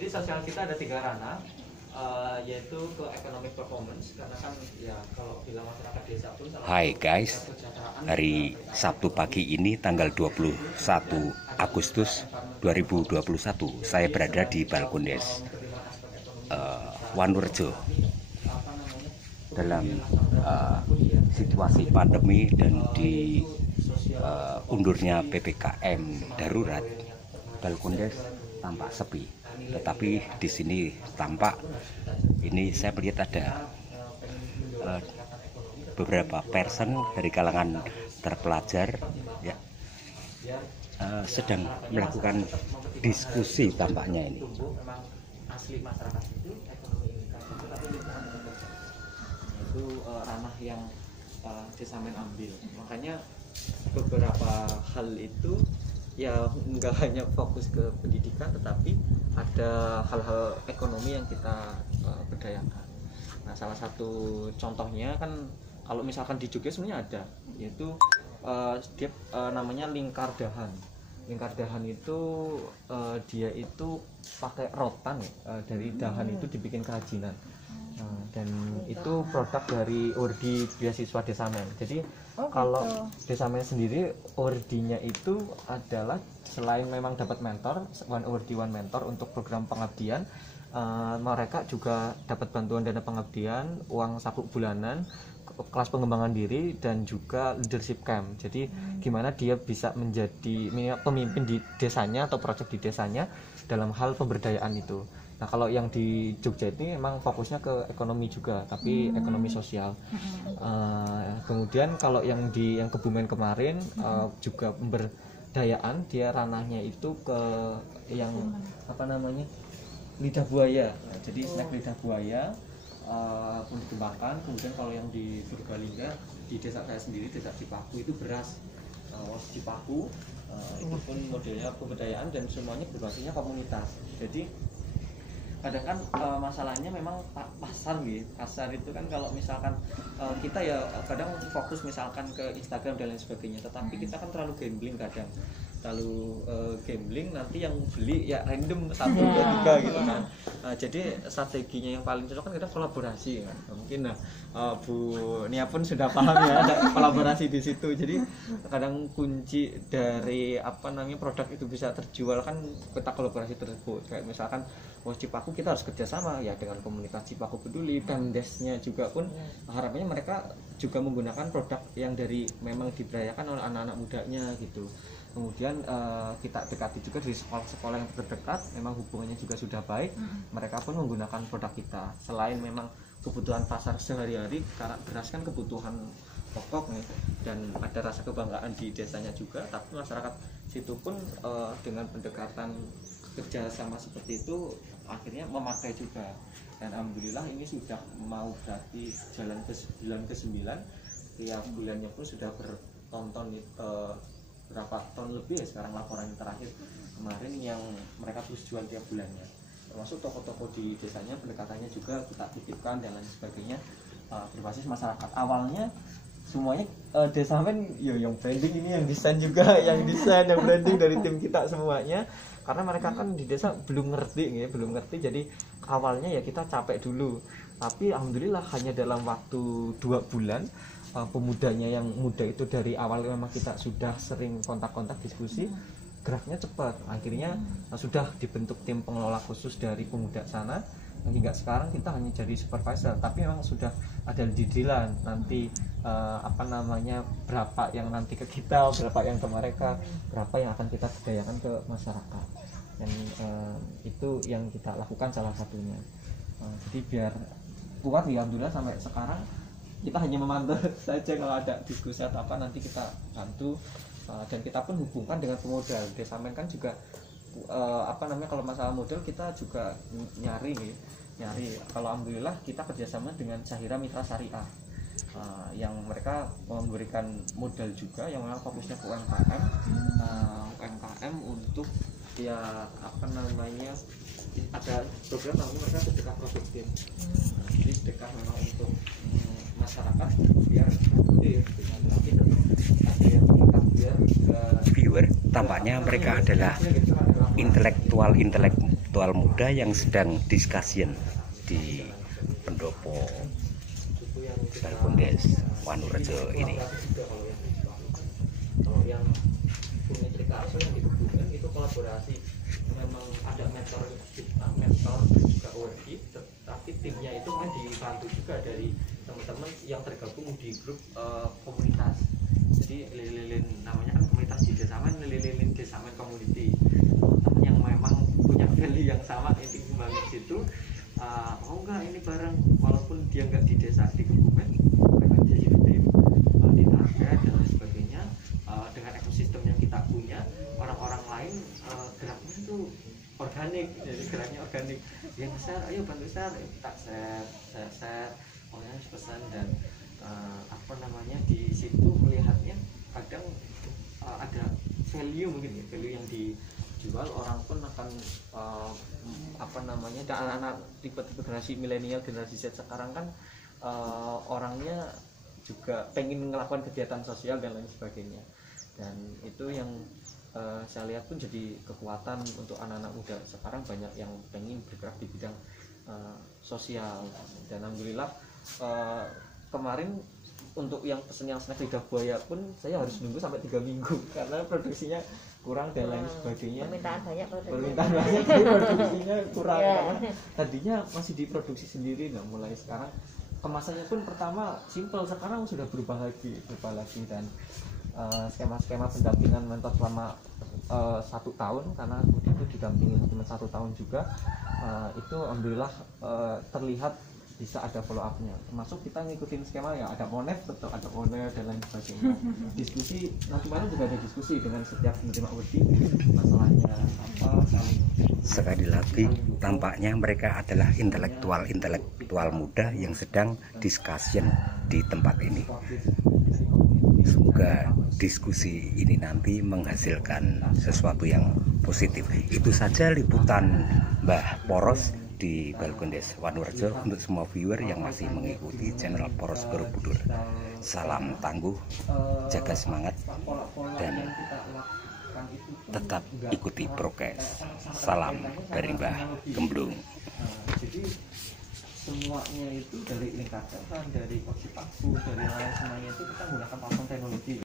Jadi sosial kita ada 3 ranah, yaitu ke economic performance, karena kan ya kalau bilang masyarakat desa pun Hai guys, hari Sabtu pagi ini tanggal 21 Agustus 2021 saya berada di Balkondes Wanurejo dalam situasi pandemi dan di undurnya PPKM darurat. Balkondes tampak sepi, tetapi di sini tampak ini saya melihat ada beberapa person dari kalangan terpelajar ya sedang melakukan diskusi tampaknya ini. Asli masyarakat itu ekonomi itu ranah yang Desa Men ambil. Makanya beberapa hal itu ya nggak hanya fokus ke pendidikan, tetapi ada hal-hal ekonomi yang kita berdayakan. Nah, salah satu contohnya kan kalau misalkan di Jogja sebenarnya ada, yaitu dia namanya lingkar dahan. Lingkar dahan itu dia itu pakai rotan dari dahan itu dibikin kerajinan. Dan itu produk dari Urdi beasiswa Desa Men. Jadi kalau Desa Men sendiri, Urdinya itu adalah selain memang dapat mentor, one Urdi one mentor untuk program pengabdian, mereka juga dapat bantuan dana pengabdian, uang saku bulanan, kelas pengembangan diri, dan juga leadership camp. Jadi gimana dia bisa menjadi pemimpin di desanya atau proyek di desanya dalam hal pemberdayaan itu. Nah, kalau yang di Jogja ini memang fokusnya ke ekonomi juga, tapi ekonomi sosial. Kemudian kalau yang di Kebumen kemarin juga pemberdayaan, dia ranahnya itu ke yang apa namanya, lidah buaya. Nah, jadi snack lidah buaya pun dikembangkan. Kemudian kalau yang di Purbalingga, di desa saya sendiri, desa Cipaku, itu beras Cipaku, itu pun modelnya pemberdayaan dan semuanya berbasisnya komunitas. Jadi kadang kan masalahnya memang pasar gitu. Pasar itu kan kalau misalkan kita ya kadang fokus misalkan ke Instagram dan lain sebagainya, tetapi kita kan terlalu gambling kadang. Terlalu gambling, nanti yang beli ya random 1, 2, 3 gitu kan. Jadi strateginya yang paling cocok kan kita kolaborasi kan. Mungkin Bu Nia pun sudah paham ya, ada kolaborasi di situ. Jadi kadang kunci dari apa namanya produk itu bisa terjual kan kita kolaborasi tersebut. Kayak misalkan Cipaku kita harus kerjasama ya dengan komunitas Cipaku Peduli, dan desnya juga pun harapannya mereka juga menggunakan produk yang dari memang diberdayakan oleh anak-anak mudanya gitu. Kemudian kita dekati juga dari sekolah-sekolah yang terdekat, memang hubungannya juga sudah baik, mereka pun menggunakan produk kita. Selain memang kebutuhan pasar sehari-hari, karena beras kan kebutuhan pokok nih, dan ada rasa kebanggaan di desanya juga, tapi masyarakat situ pun dengan pendekatan kerja sama seperti itu akhirnya memakai juga. Dan alhamdulillah ini sudah mau berarti jalan ke 9 tiap bulannya pun sudah bertonton berapa ton lebih ya sekarang laporan terakhir kemarin yang mereka terus jual tiap bulannya, termasuk toko-toko di desanya pendekatannya juga kita titipkan dan lain sebagainya, berbasis masyarakat. Awalnya semuanya Desa Men yang branding ini, yang desain juga, yang desain, yang branding dari tim kita semuanya, karena mereka kan di desa belum ngerti ya, jadi awalnya ya kita capek dulu, tapi alhamdulillah hanya dalam waktu 2 bulan pemudanya yang muda itu dari awal memang kita sudah sering kontak-kontak diskusi, geraknya cepat. Akhirnya sudah dibentuk tim pengelola khusus dari pemuda sana, hingga sekarang kita hanya jadi supervisor, tapi memang sudah ada didilan nanti apa namanya, berapa yang nanti ke kita, berapa yang ke mereka, berapa yang akan kita berdayakan ke masyarakat. Dan itu yang kita lakukan salah satunya. Jadi biar kuat ya, alhamdulillah sampai sekarang kita hanya memantau saja, kalau ada diskusi atau apa nanti kita bantu, dan kita pun hubungkan dengan pemodal. Desa Men kan juga apa namanya, kalau masalah modal kita juga nyari. Kalau alhamdulillah kita kerjasama dengan Syahira Mitra Syariah, yang mereka memberikan modal juga, yang memang fokusnya ke UMKM untuk ya apa namanya, ada program namanya mereka sedekah produktif. Jadi sedekah memang untuk masyarakat biar viewer, tampaknya mereka adalah intelektual intelektual muda yang sedang diskusian di pendopo Balkondes Wanurejo ini. Kalau yang punya Trikarso yang di Kebumen itu kolaborasi, memang ada mentor juga ORG, tapi timnya itu kan dibantu juga dari teman-teman yang tergabung di grup komunitas. Jadi lilin namanya kan komunitas di Desamen, lilin Desamen community. Teman yang memang punya value yang sama ini kembangin situ. Mau nggak ini bareng, walaupun dia nggak di desa di Kebumen, mereka jadi tim di Targa dan lain sebagainya. Dengan ekosistem yang kita punya, orang-orang lain geraknya itu organik, jadi geraknya organik. Yang besar, ayo bantu besar, kita share, orangnya pesan dan di situ melihatnya kadang ada value mungkin ya, value yang dijual, orang pun akan dan anak-anak tipe-tipe generasi milenial, generasi Z sekarang kan orangnya juga pengen melakukan kegiatan sosial dan lain sebagainya, dan itu yang saya lihat pun jadi kekuatan untuk anak-anak muda sekarang, banyak yang pengen bergerak di bidang sosial. Dan alhamdulillah kemarin untuk yang pesen yang snack lidah buaya pun saya harus nunggu sampai 3 minggu karena produksinya kurang dan lain sebagainya. Permintaan banyak jadi produksinya kurang karena tadinya masih diproduksi sendiri. Nah mulai sekarang kemasannya pun pertama simple, sekarang sudah berubah lagi dan skema-skema pendampingan mentor selama 1 tahun, karena itu didampingi cuma 1 tahun juga, itu alhamdulillah terlihat bisa ada follow up-nya, termasuk kita ngikutin skema ya, ada monet, betul ada monet dan lain sebagainya. Diskusi, nah kemarin juga ada diskusi dengan setiap penerima URG masalahnya apa. Sekali lagi tampaknya mereka adalah intelektual muda yang sedang discussion di tempat ini. Semoga diskusi ini nanti menghasilkan sesuatu yang positif. Itu saja liputan Mbah Poros di Balkondes Wanurejo untuk semua viewer yang masih mengikuti channel Poros Borobudur. Salam tangguh, jaga semangat, dan tetap ikuti prokes. Salam dari Mbah Gemblung. Jadi semuanya itu dari lingkaran, dari Koci Paku, dari lain semuanya itu kita menggunakan platform teknologi.